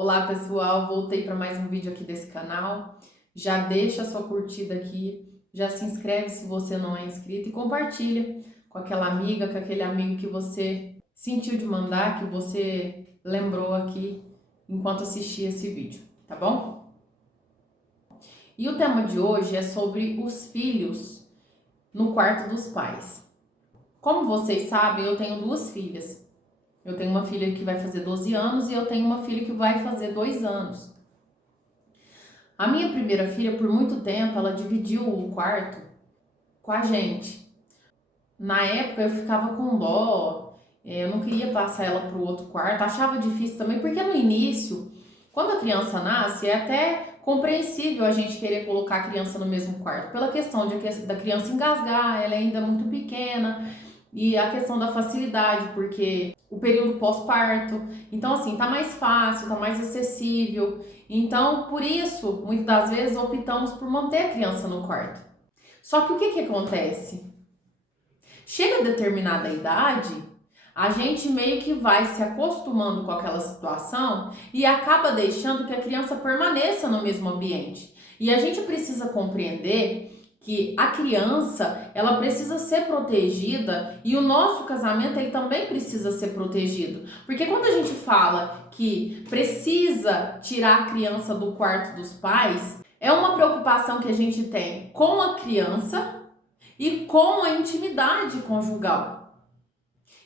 Olá pessoal, voltei para mais um vídeo aqui desse canal. Já deixa a sua curtida aqui, já se inscreve se você não é inscrito e compartilha com aquela amiga, com aquele amigo que você sentiu de mandar, que você lembrou aqui enquanto assistia esse vídeo, tá bom? E o tema de hoje é sobre os filhos no quarto dos pais. Como vocês sabem, eu tenho duas filhas. Eu tenho uma filha que vai fazer 12 anos e eu tenho uma filha que vai fazer 2 anos. A minha primeira filha, por muito tempo, ela dividiu o quarto com a gente. Na época eu ficava com dó, eu não queria passar ela para o outro quarto, achava difícil também, porque no início, quando a criança nasce, é até compreensível a gente querer colocar a criança no mesmo quarto, pela questão da criança engasgar, ela é ainda muito pequena, e a questão da facilidade, porque o período pós-parto, então assim, tá mais fácil, tá mais acessível. Então, por isso, muitas das vezes optamos por manter a criança no quarto. Só que o que acontece? Chega a determinada idade, a gente meio que vai se acostumando com aquela situação e acaba deixando que a criança permaneça no mesmo ambiente. E a gente precisa compreender que a criança, ela precisa ser protegida e o nosso casamento, ele também precisa ser protegido. Porque quando a gente fala que precisa tirar a criança do quarto dos pais, é uma preocupação que a gente tem com a criança e com a intimidade conjugal.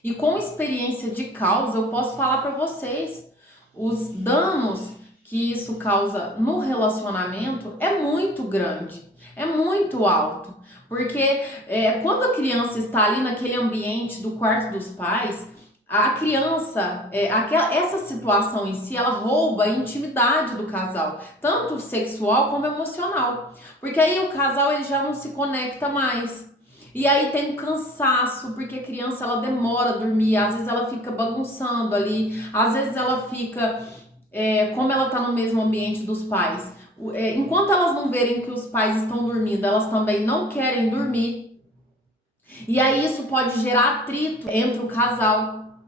E com experiência de causa, eu posso falar para vocês, os danos que isso causa no relacionamento é muito grande, é muito alto. Porque quando a criança está ali naquele ambiente do quarto dos pais, a criança, essa situação em si, ela rouba a intimidade do casal, tanto sexual como emocional. Porque aí o casal ele já não se conecta mais. E aí tem um cansaço, porque a criança ela demora a dormir, às vezes ela fica bagunçando ali, às vezes ela fica, como ela tá no mesmo ambiente dos pais, enquanto elas não verem que os pais estão dormindo, elas também não querem dormir. E aí isso pode gerar atrito entre o casal.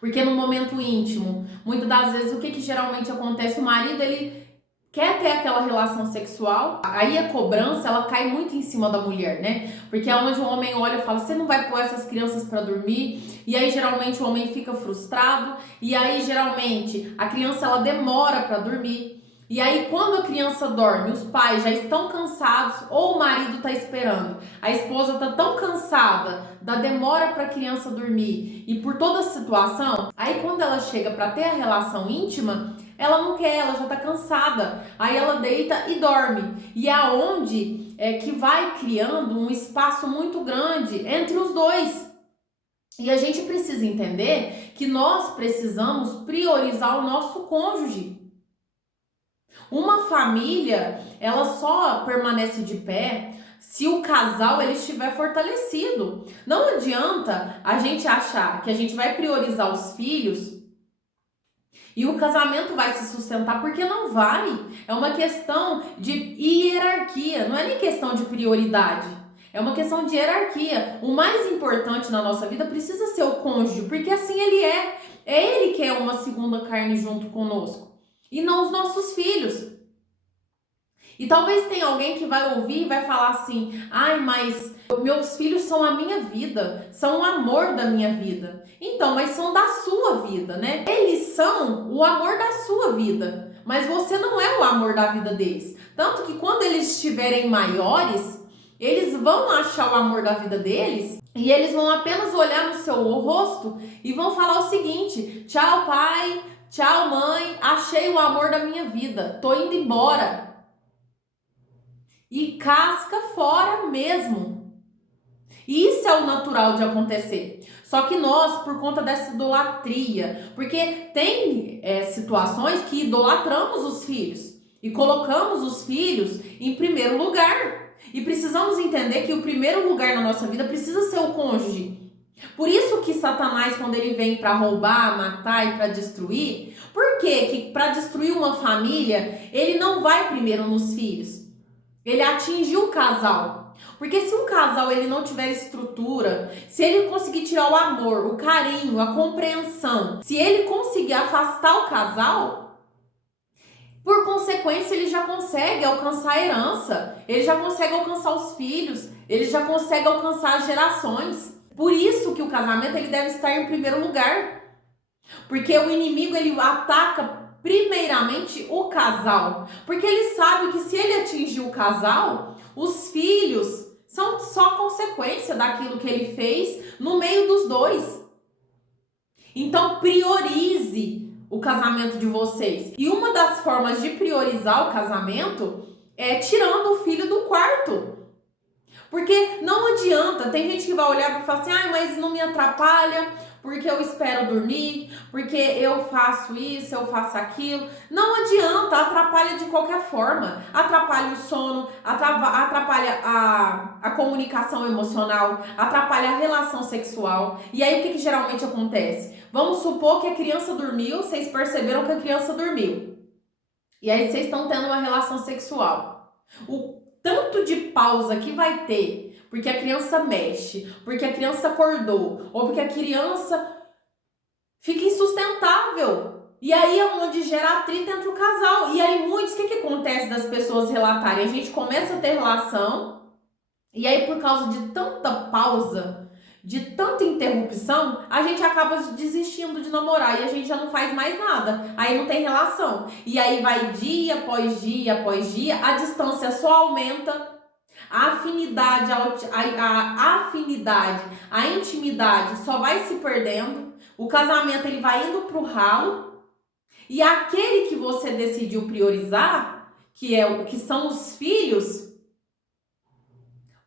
Porque no momento íntimo, muitas das vezes o que geralmente acontece, o marido ele quer ter aquela relação sexual, aí a cobrança ela cai muito em cima da mulher, né? Porque é onde o homem olha e fala, você não vai pôr essas crianças para dormir, e aí geralmente o homem fica frustrado, e aí geralmente a criança ela demora para dormir, e aí quando a criança dorme, os pais já estão cansados, ou o marido tá esperando, a esposa tá tão cansada da demora para a criança dormir, e por toda a situação, aí quando ela chega para ter a relação íntima, ela não quer, ela já tá cansada. Aí ela deita e dorme. E aonde que vai criando um espaço muito grande entre os dois. E a gente precisa entender que nós precisamos priorizar o nosso cônjuge. Uma família, ela só permanece de pé se o casal ele estiver fortalecido. Não adianta a gente achar que a gente vai priorizar os filhos e o casamento vai se sustentar, porque não vai. É uma questão de hierarquia, não é nem questão de prioridade. É uma questão de hierarquia. O mais importante na nossa vida precisa ser o cônjuge, porque assim ele é. É ele que é uma segunda carne junto conosco. E não os nossos filhos. E talvez tenha alguém que vai ouvir e vai falar assim, ai, mas meus filhos são a minha vida, são o amor da minha vida. Então, mas são da sua vida, né? Eles são o amor da sua vida, mas você não é o amor da vida deles. Tanto que quando eles estiverem maiores, eles vão achar o amor da vida deles e eles vão apenas olhar no seu rosto e vão falar o seguinte, tchau pai, tchau mãe, achei o amor da minha vida, tô indo embora. E casca fora mesmo. E isso é o natural de acontecer. Só que nós, por conta dessa idolatria, porque tem situações que idolatramos os filhos e colocamos os filhos em primeiro lugar. E precisamos entender que o primeiro lugar na nossa vida precisa ser o cônjuge. Por isso que Satanás, quando ele vem para roubar, matar e para destruir, por quê? Que para destruir uma família, ele não vai primeiro nos filhos. Ele atinge o casal. Porque se um casal ele não tiver estrutura, se ele conseguir tirar o amor, o carinho, a compreensão, se ele conseguir afastar o casal, Por consequência, ele já consegue alcançar a herança, ele já consegue alcançar os filhos, ele já consegue alcançar as gerações. Por isso que o casamento ele deve estar em primeiro lugar. Porque o inimigo ele ataca primeiramente o casal. Porque ele sabe que se ele atingir o casal, os filhos são só consequência daquilo que ele fez no meio dos dois. Então priorize o casamento de vocês. E uma das formas de priorizar o casamento é tirando o filho do quarto. Porque não adianta, tem gente que vai olhar e falar assim, mas não me atrapalha, porque eu espero dormir, porque eu faço isso, eu faço aquilo. Não adianta, atrapalha de qualquer forma. Atrapalha o sono, atrapalha a comunicação emocional, atrapalha a relação sexual. E aí o que geralmente acontece? Vamos supor que a criança dormiu, vocês perceberam que a criança dormiu. E aí vocês estão tendo uma relação sexual. O tanto de pausa que vai ter, porque a criança mexe, porque a criança acordou, ou porque a criança fica insustentável. E aí é onde gera atrito entre o casal. E aí muitos, o que acontece das pessoas relatarem? A gente começa a ter relação, e aí por causa de tanta pausa, de tanta interrupção, a gente acaba desistindo de namorar e a gente já não faz mais nada. Aí não tem relação. E aí vai dia após dia após dia, a distância só aumenta, a afinidade, a intimidade só vai se perdendo, o casamento ele vai indo pro ralo e aquele que você decidiu priorizar, que são os filhos,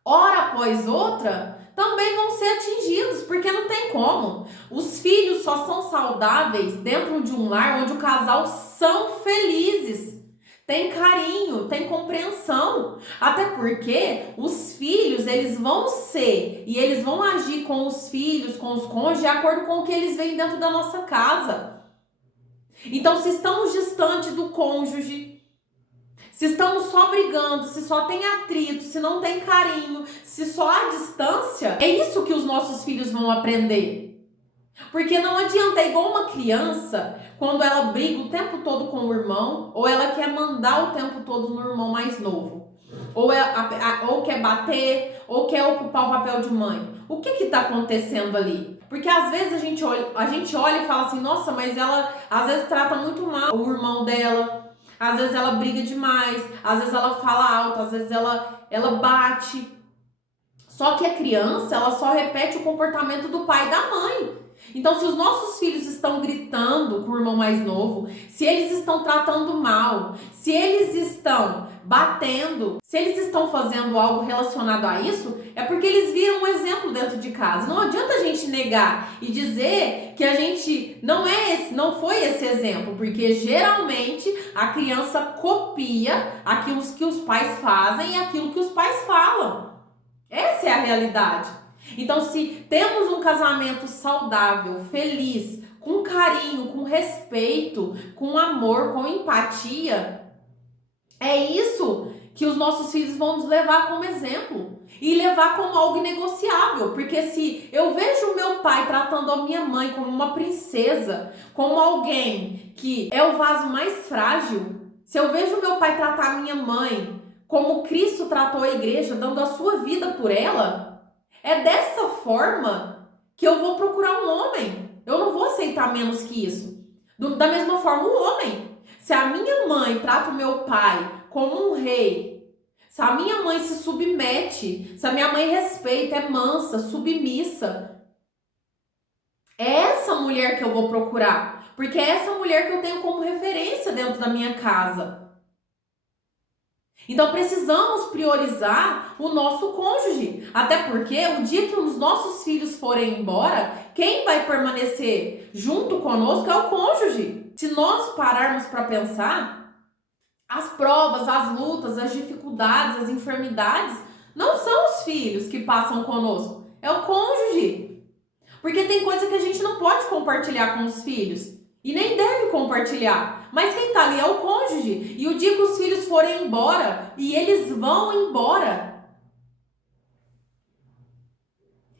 hora após outra, também vão ser atingidos, porque não tem como. Os filhos só são saudáveis dentro de um lar onde o casal são felizes, tem carinho, tem compreensão. Até porque os filhos, eles vão ser e eles vão agir com os filhos, com os cônjuges, de acordo com o que eles veem dentro da nossa casa. Então, se estamos distante do cônjuge, se estamos só brigando, se só tem atrito, se não tem carinho, se só há distância, é isso que os nossos filhos vão aprender. Porque não adianta, é igual uma criança, quando ela briga o tempo todo com o irmão, ou ela quer mandar o tempo todo no irmão mais novo, ou quer bater, ou quer ocupar o papel de mãe. O que está acontecendo ali? Porque às vezes a gente olha e fala assim, nossa, mas ela às vezes trata muito mal o irmão dela, às vezes ela briga demais, às vezes ela fala alto, às vezes ela bate. Só que a criança, ela só repete o comportamento do pai e da mãe. Então, se os nossos filhos estão gritando com o irmão mais novo, se eles estão tratando mal, se eles estão batendo, se eles estão fazendo algo relacionado a isso, é porque eles viram um exemplo dentro de casa. Não adianta a gente negar e dizer que a gente não foi esse exemplo, porque geralmente a criança copia aquilo que os pais fazem e aquilo que os pais falam. Essa é a realidade. Então, se temos um casamento saudável, feliz, com carinho, com respeito, com amor, com empatia, é isso que os nossos filhos vão nos levar como exemplo e levar como algo inegociável. Porque se eu vejo o meu pai tratando a minha mãe como uma princesa, como alguém que é o vaso mais frágil, se eu vejo o meu pai tratar a minha mãe como Cristo tratou a igreja, dando a sua vida por ela, é dessa forma que eu vou procurar um homem. Eu não vou aceitar menos que isso. Da mesma forma, o homem. Se a minha mãe trata o meu pai como um rei, se a minha mãe se submete, se a minha mãe respeita, é mansa, submissa, é essa mulher que eu vou procurar. Porque é essa mulher que eu tenho como referência dentro da minha casa. Então precisamos priorizar o nosso cônjuge, até porque o dia que os nossos filhos forem embora, quem vai permanecer junto conosco é o cônjuge. Se nós pararmos para pensar, as provas, as lutas, as dificuldades, as enfermidades, não são os filhos que passam conosco, é o cônjuge. Porque tem coisa que a gente não pode compartilhar com os filhos e nem deve compartilhar. Mas quem tá ali é o cônjuge. E o dia que os filhos forem embora, e eles vão embora,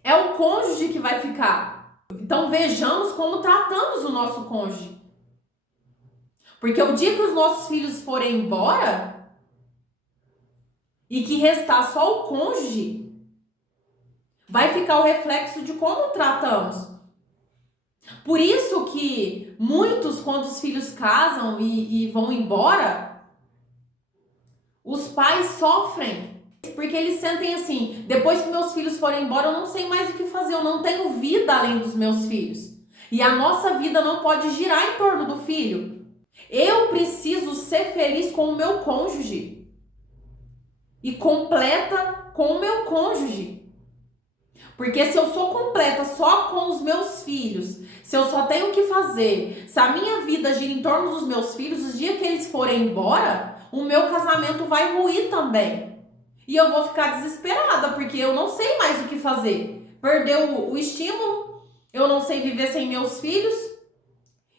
é o cônjuge que vai ficar. Então vejamos como tratamos o nosso cônjuge. Porque o dia que os nossos filhos forem embora e que restar só o cônjuge, vai ficar o reflexo de como tratamos. Por isso que muitos, quando os filhos casam e vão embora, os pais sofrem. Porque eles sentem assim, depois que meus filhos forem embora, eu não sei mais o que fazer, eu não tenho vida além dos meus filhos. E a nossa vida não pode girar em torno do filho. Eu preciso ser feliz com o meu cônjuge. E completa com o meu cônjuge. Porque se eu sou completa só com os meus filhos, se eu só tenho o que fazer, se a minha vida gira em torno dos meus filhos, os dias que eles forem embora, o meu casamento vai ruir também. E eu vou ficar desesperada, porque eu não sei mais o que fazer. Perdeu o estímulo, eu não sei viver sem meus filhos.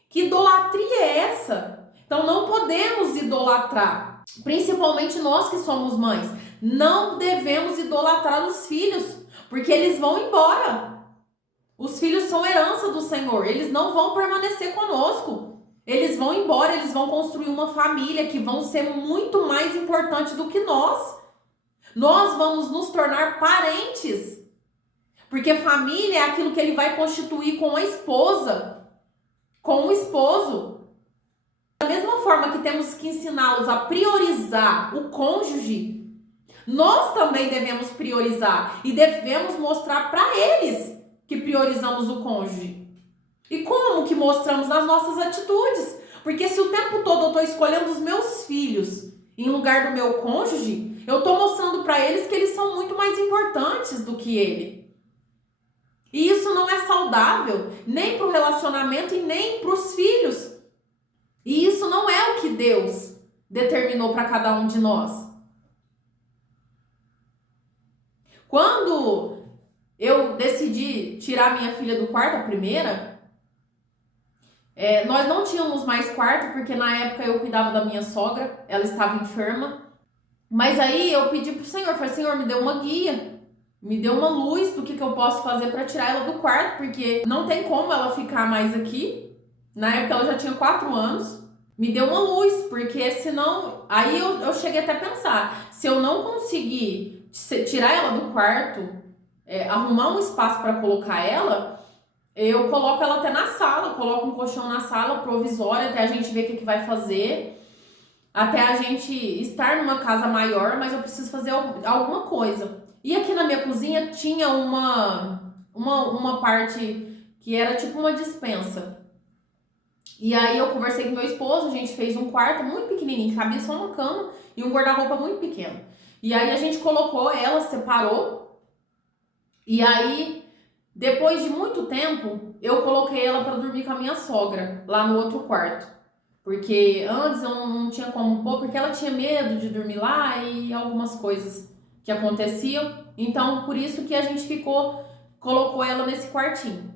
Que idolatria é essa? Então não podemos idolatrar. Principalmente nós que somos mães. Não devemos idolatrar os filhos, porque eles vão embora. Os filhos são herança do Senhor. Eles não vão permanecer conosco. Eles vão embora, eles vão construir uma família que vão ser muito mais importante do que nós. Nós vamos nos tornar parentes. Porque família é aquilo que ele vai constituir com a esposa, com o esposo. Da mesma forma que temos que ensiná-los a priorizar o cônjuge, nós também devemos priorizar e devemos mostrar para eles que priorizamos o cônjuge. E como que mostramos? Nas nossas atitudes. Porque se o tempo todo eu estou escolhendo os meus filhos em lugar do meu cônjuge, eu estou mostrando para eles que eles são muito mais importantes do que ele. E isso não é saudável, nem para o relacionamento e nem para os filhos. E isso não é o que Deus determinou para cada um de nós. Quando eu decidi tirar minha filha do quarto, a primeira, nós não tínhamos mais quarto, porque na época eu cuidava da minha sogra, ela estava enferma. Mas aí eu pedi pro Senhor, falei, Senhor, me dê uma guia, me dê uma luz do que eu posso fazer para tirar ela do quarto, porque não tem como ela ficar mais aqui. Na época ela já tinha 4 anos. Me deu uma luz, porque senão... Aí eu cheguei até a pensar, se eu não conseguir tirar ela do quarto, arrumar um espaço para colocar ela, eu coloco ela até na sala, coloco um colchão na sala provisório, até a gente ver o que vai fazer, até a gente estar numa casa maior, mas eu preciso fazer alguma coisa. E aqui na minha cozinha tinha uma parte que era tipo uma despensa. E aí eu conversei com meu esposo, a gente fez um quarto muito pequenininho, cabia só uma cama e um guarda-roupa muito pequeno. E aí a gente colocou ela, separou. E aí, depois de muito tempo, eu coloquei ela para dormir com a minha sogra, lá no outro quarto. Porque antes eu não tinha como pôr, porque ela tinha medo de dormir lá e algumas coisas que aconteciam. Então, por isso que a gente colocou ela nesse quartinho.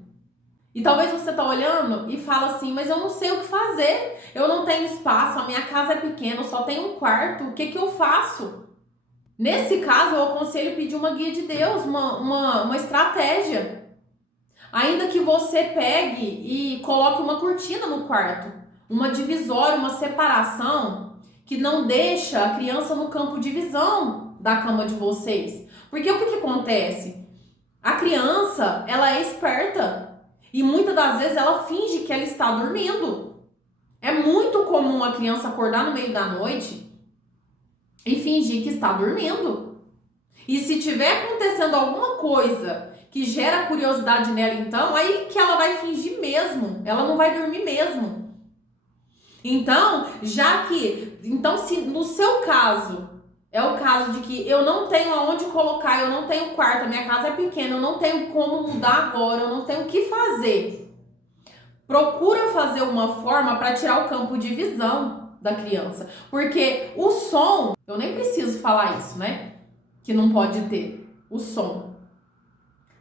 E talvez você tá olhando e fala assim, mas eu não sei o que fazer, eu não tenho espaço, a minha casa é pequena, eu só tenho um quarto, o que eu faço? Nesse caso, eu aconselho pedir uma guia de Deus, uma estratégia. Ainda que você pegue e coloque uma cortina no quarto, uma divisória, uma separação, que não deixa a criança no campo de visão da cama de vocês. Porque o que acontece? A criança, ela é esperta. E muitas das vezes ela finge que ela está dormindo. É muito comum a criança acordar no meio da noite e fingir que está dormindo. E se tiver acontecendo alguma coisa que gera curiosidade nela, então, aí que ela vai fingir mesmo. Ela não vai dormir mesmo. Então, se no seu caso é o caso de que eu não tenho aonde colocar, eu não tenho quarto, a minha casa é pequena, eu não tenho como mudar agora, eu não tenho o que fazer. Procura fazer uma forma para tirar o campo de visão da criança. Porque o som, eu nem preciso falar isso, né? Que não pode ter o som.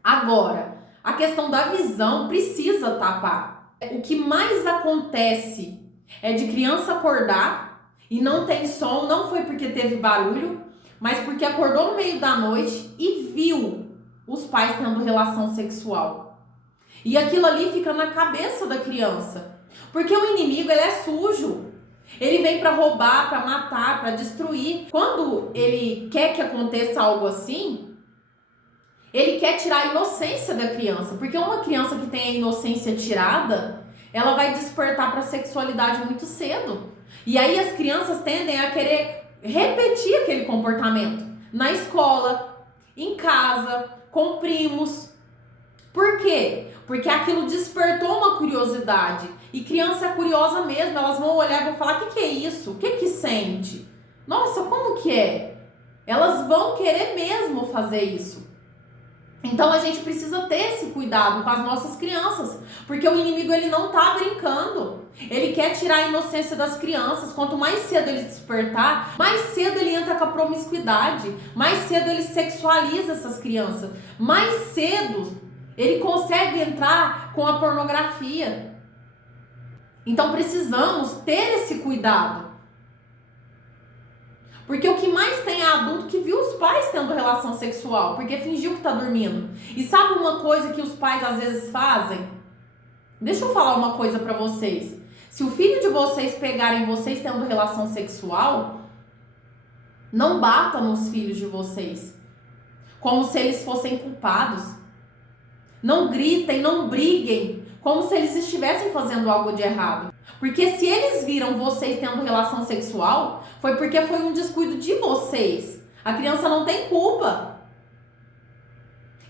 Agora, a questão da visão precisa tapar. O que mais acontece é de criança acordar e não tem som, não foi porque teve barulho, mas porque acordou no meio da noite e viu os pais tendo relação sexual. E aquilo ali fica na cabeça da criança. Porque o inimigo, ele é sujo. Ele vem para roubar, para matar, para destruir. Quando ele quer que aconteça algo assim, ele quer tirar a inocência da criança, porque uma criança que tem a inocência tirada, ela vai despertar para a sexualidade muito cedo. E aí as crianças tendem a querer repetir aquele comportamento na escola, em casa, com primos. Por quê? Porque aquilo despertou uma curiosidade. E criança é curiosa mesmo, elas vão olhar e vão falar: o que é isso? O que sente? Nossa, como que é? Elas vão querer mesmo fazer isso. Então a gente precisa ter esse cuidado com as nossas crianças, porque o inimigo ele não tá brincando. Ele quer tirar a inocência das crianças. Quanto mais cedo ele despertar, mais cedo ele entra com a promiscuidade, mais cedo ele sexualiza essas crianças, mais cedo ele consegue entrar com a pornografia. Então precisamos ter esse cuidado. Porque o que mais tem é adulto que viu os pais tendo relação sexual, porque fingiu que tá dormindo. E sabe uma coisa que os pais às vezes fazem? Deixa eu falar uma coisa pra vocês. Se o filho de vocês pegarem vocês tendo relação sexual, não bata nos filhos de vocês, como se eles fossem culpados. Não gritem, não briguem, como se eles estivessem fazendo algo de errado. Porque se eles viram vocês tendo relação sexual, foi porque foi um descuido de vocês. A criança não tem culpa.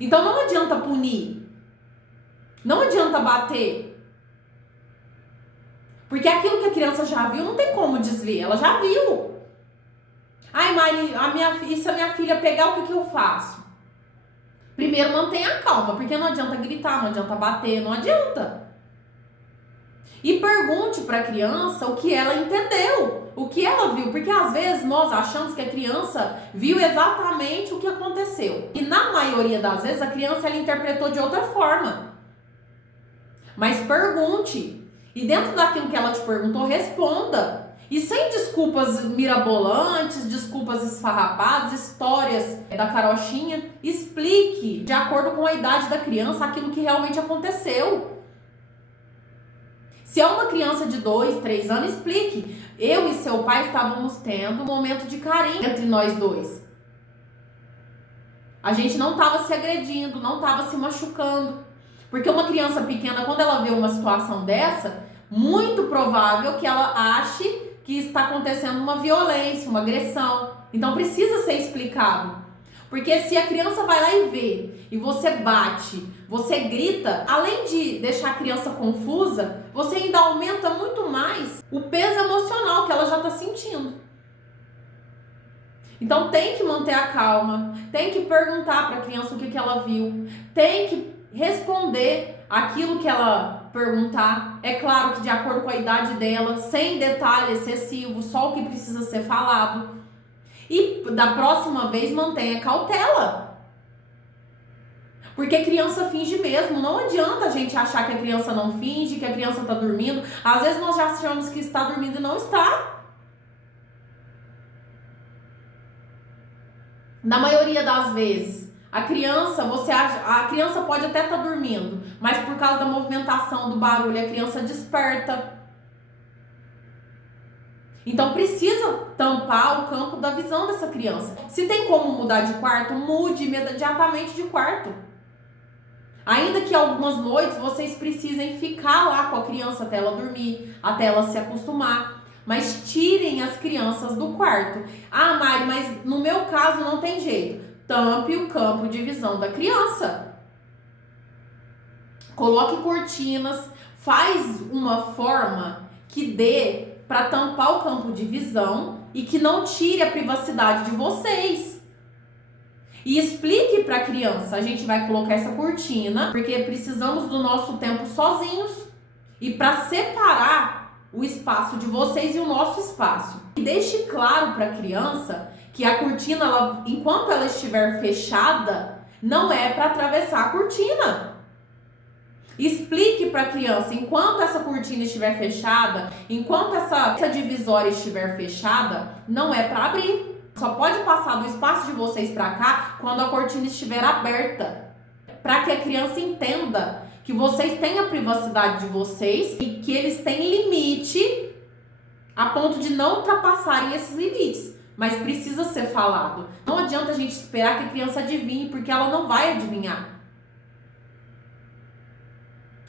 Então não adianta punir. Não adianta bater. Porque aquilo que a criança já viu, não tem como desver. Ela já viu. Ai, Mari, e se a minha filha pegar, o que eu faço? Primeiro mantenha a calma, porque não adianta gritar, não adianta bater, não adianta. E pergunte para a criança o que ela entendeu, o que ela viu, porque às vezes nós achamos que a criança viu exatamente o que aconteceu. E na maioria das vezes a criança ela interpretou de outra forma. Mas pergunte, e dentro daquilo que ela te perguntou, responda. E sem desculpas mirabolantes, desculpas esfarrapadas, histórias da carochinha. Explique, de acordo com a idade da criança, aquilo que realmente aconteceu. Se é uma criança de 2, 3 anos, explique. Eu e seu pai estávamos tendo um momento de carinho entre nós dois. A gente não estava se agredindo, não estava se machucando. Porque uma criança pequena, quando ela vê uma situação dessa, muito provável que ela ache que está acontecendo uma violência, uma agressão. Então precisa ser explicado. Porque se a criança vai lá e vê, e você bate, você grita, além de deixar a criança confusa, você ainda aumenta muito mais o peso emocional que ela já está sentindo. Então tem que manter a calma, tem que perguntar para a criança o que ela viu, tem que responder aquilo que ela perguntar. É claro que de acordo com a idade dela, sem detalhe excessivo, só o que precisa ser falado. E da próxima vez mantenha cautela. Porque criança finge mesmo. Não adianta a gente achar que a criança não finge, que a criança está dormindo. Às vezes nós já achamos que está dormindo e não está. Na maioria das vezes, a criança pode até estar dormindo, mas por causa da movimentação, do barulho, a criança desperta. Então precisa tampar o campo da visão dessa criança. Se tem como mudar de quarto, mude imediatamente de quarto. Ainda que algumas noites vocês precisem ficar lá com a criança até ela dormir, até ela se acostumar. Mas tirem as crianças do quarto. Ah, Mari, mas no meu caso não tem jeito. Tampe o campo de visão da criança. Coloque cortinas. Faz uma forma que dê para tampar o campo de visão e que não tire a privacidade de vocês. E explique para a criança. A gente vai colocar essa cortina porque precisamos do nosso tempo sozinhos e para separar o espaço de vocês e o nosso espaço. E deixe claro para a criança que a cortina, enquanto ela estiver fechada, não é para atravessar a cortina. Explique para a criança, enquanto essa cortina estiver fechada, enquanto essa divisória estiver fechada, não é para abrir. Só pode passar do espaço de vocês para cá quando a cortina estiver aberta. Para que a criança entenda que vocês têm a privacidade de vocês e que eles têm limite a ponto de não ultrapassarem esses limites, mas precisa ser falado. Não adianta a gente esperar que a criança adivinhe, porque ela não vai adivinhar.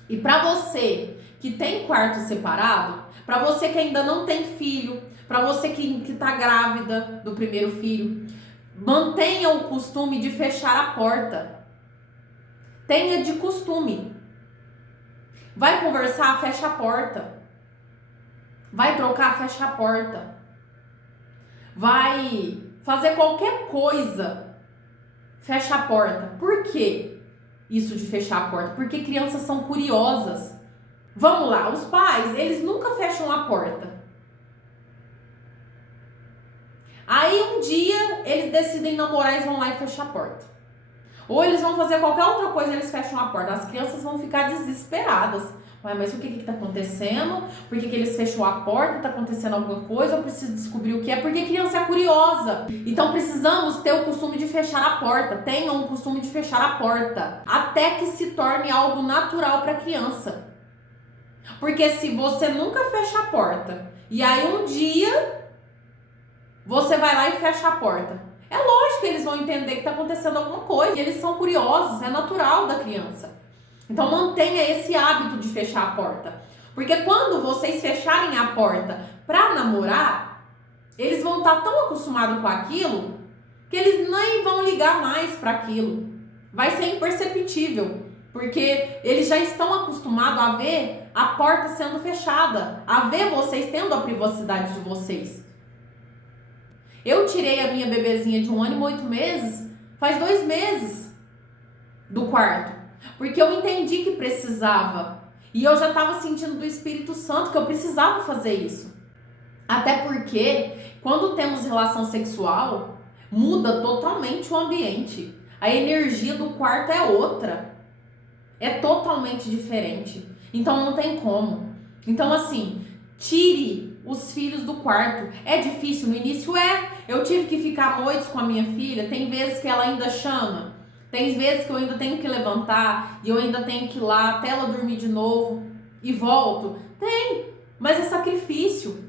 E para você que tem quarto separado, para você que ainda não tem filho, para você que tá grávida do primeiro filho, mantenha o costume de fechar a porta. Tenha de costume. Vai conversar, fecha a porta. Vai trocar, fecha a porta. Vai fazer qualquer coisa, fecha a porta. Por quê isso de fechar a porta? Porque crianças são curiosas. Vamos lá, os pais, eles nunca fecham a porta. Aí um dia eles decidem namorar, eles vão lá e fecham a porta. Ou eles vão fazer qualquer outra coisa, eles fecham a porta. As crianças vão ficar desesperadas. Ué, mas o que está acontecendo? Por que eles fechou a porta? Está acontecendo alguma coisa? Eu preciso descobrir o que é. Porque criança é curiosa. Então precisamos ter o costume de fechar a porta. Tenham o costume de fechar a porta. Até que se torne algo natural para a criança. Porque se você nunca fecha a porta, e aí um dia você vai lá e fecha a porta, é lógico que eles vão entender que está acontecendo alguma coisa. E eles são curiosos, é natural da criança. Então mantenha esse hábito de fechar a porta. Porque quando vocês fecharem a porta para namorar, eles vão estar tão acostumados com aquilo que eles nem vão ligar mais para aquilo. Vai ser imperceptível. Porque eles já estão acostumados a ver a porta sendo fechada, a ver vocês tendo a privacidade de vocês. Eu tirei a minha bebezinha de 1 ano e 8 meses, faz 2 meses, do quarto. Porque eu entendi que precisava. E eu já estava sentindo do Espírito Santo que eu precisava fazer isso. Até porque, quando temos relação sexual, muda totalmente o ambiente. A energia do quarto é outra. É totalmente diferente. Então não tem como. Então assim, tire os filhos do quarto. É difícil no início? É. Eu tive que ficar noites com a minha filha. Tem vezes que ela ainda chama. Tem vezes que eu ainda tenho que levantar e eu ainda tenho que ir lá até ela dormir de novo e volto. Tem, mas é sacrifício.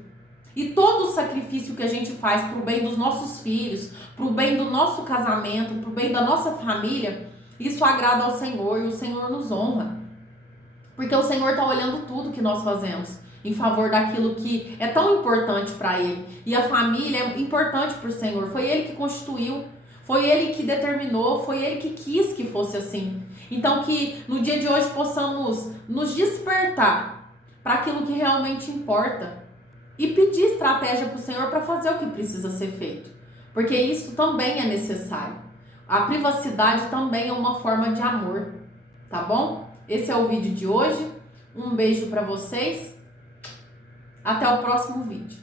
E todo o sacrifício que a gente faz pro bem dos nossos filhos, pro bem do nosso casamento, pro bem da nossa família, isso agrada ao Senhor e o Senhor nos honra. Porque o Senhor está olhando tudo que nós fazemos em favor daquilo que é tão importante para Ele. E a família é importante para o Senhor. Foi Ele que constituiu. Foi Ele que determinou, foi Ele que quis que fosse assim. Então que no dia de hoje possamos nos despertar para aquilo que realmente importa e pedir estratégia para o Senhor para fazer o que precisa ser feito. Porque isso também é necessário. A privacidade também é uma forma de amor, tá bom? Esse é o vídeo de hoje. Um beijo para vocês. Até o próximo vídeo.